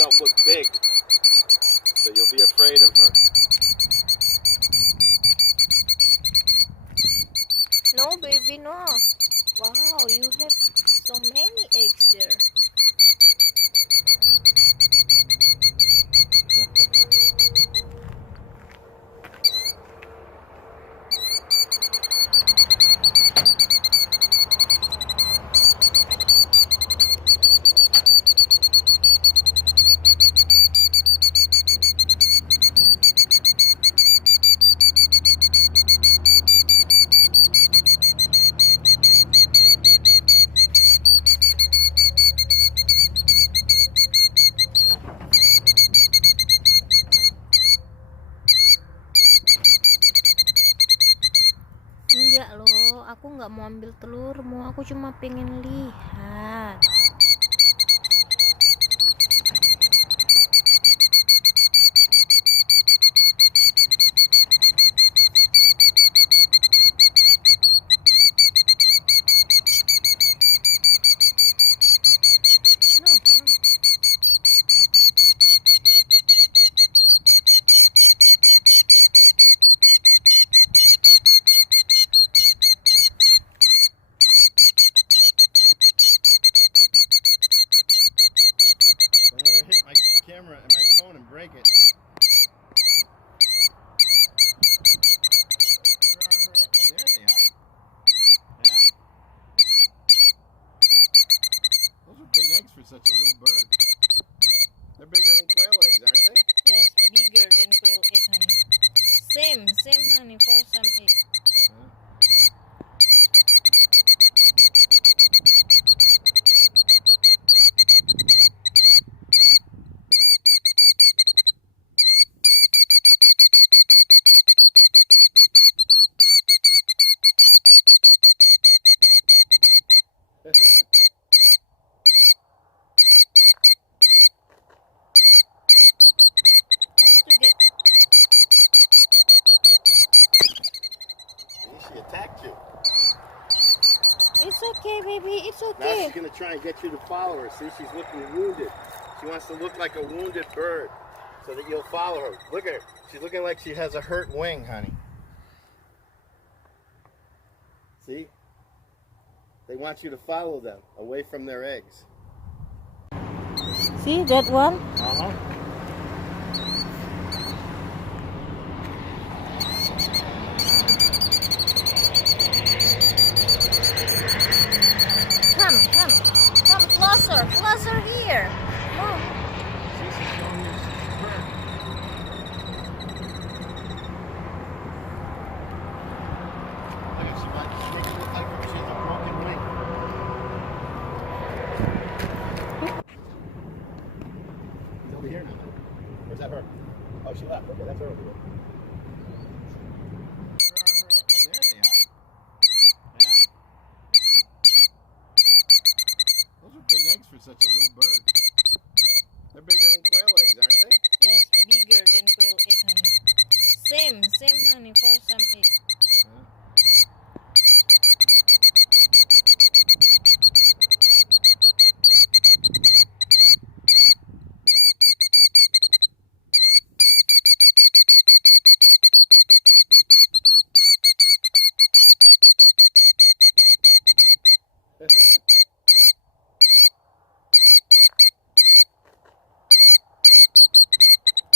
herself look big, so you'll be afraid of her. No, baby, no. Wow, you have so many eggs there. Enggak loh, aku nggak mau ambil telurmu, aku cuma pengen lihat. No, no. Don't let her hit my camera and my phone and break it. Where are her? Oh, there they are. Yeah. Those are big eggs for such a little bird. They're bigger than quail eggs, aren't they? Yes, bigger than quail egg, honey. Same, honey, for some egg. Huh? Want to get? See, she attacked you. It's okay, baby. It's Now okay. she's going to try and get you to follow her. See, she's looking wounded. She wants to look like a wounded bird so that you'll follow her. Look at her. She's looking like she has a hurt wing, honey. See? They want you to follow them away from their eggs. See that one? Uh-huh. Come closer here. Move. See, she's showing you she's hurt. Look at she's making it look like she has a broken wing. He's over here now. Where's that her? Oh, she left. Okay, that's her over there. Where are her? Oh, there they are. Yeah. Those are big eggs for such a little bird. They're bigger than quail eggs, aren't they? Yes, bigger than quail egg, honey. Same, honey, for some egg. Huh?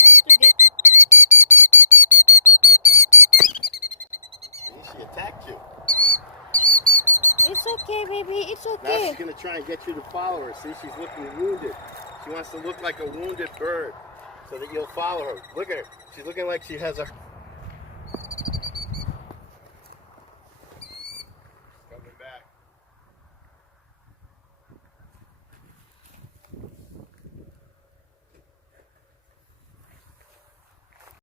Want to get? See, she attacked you. It's okay, baby. It's Now okay. she's going to try and get you to follow her. See, she's looking wounded. She wants to look like a wounded bird so that you'll follow her. Look at her. She's looking like she has a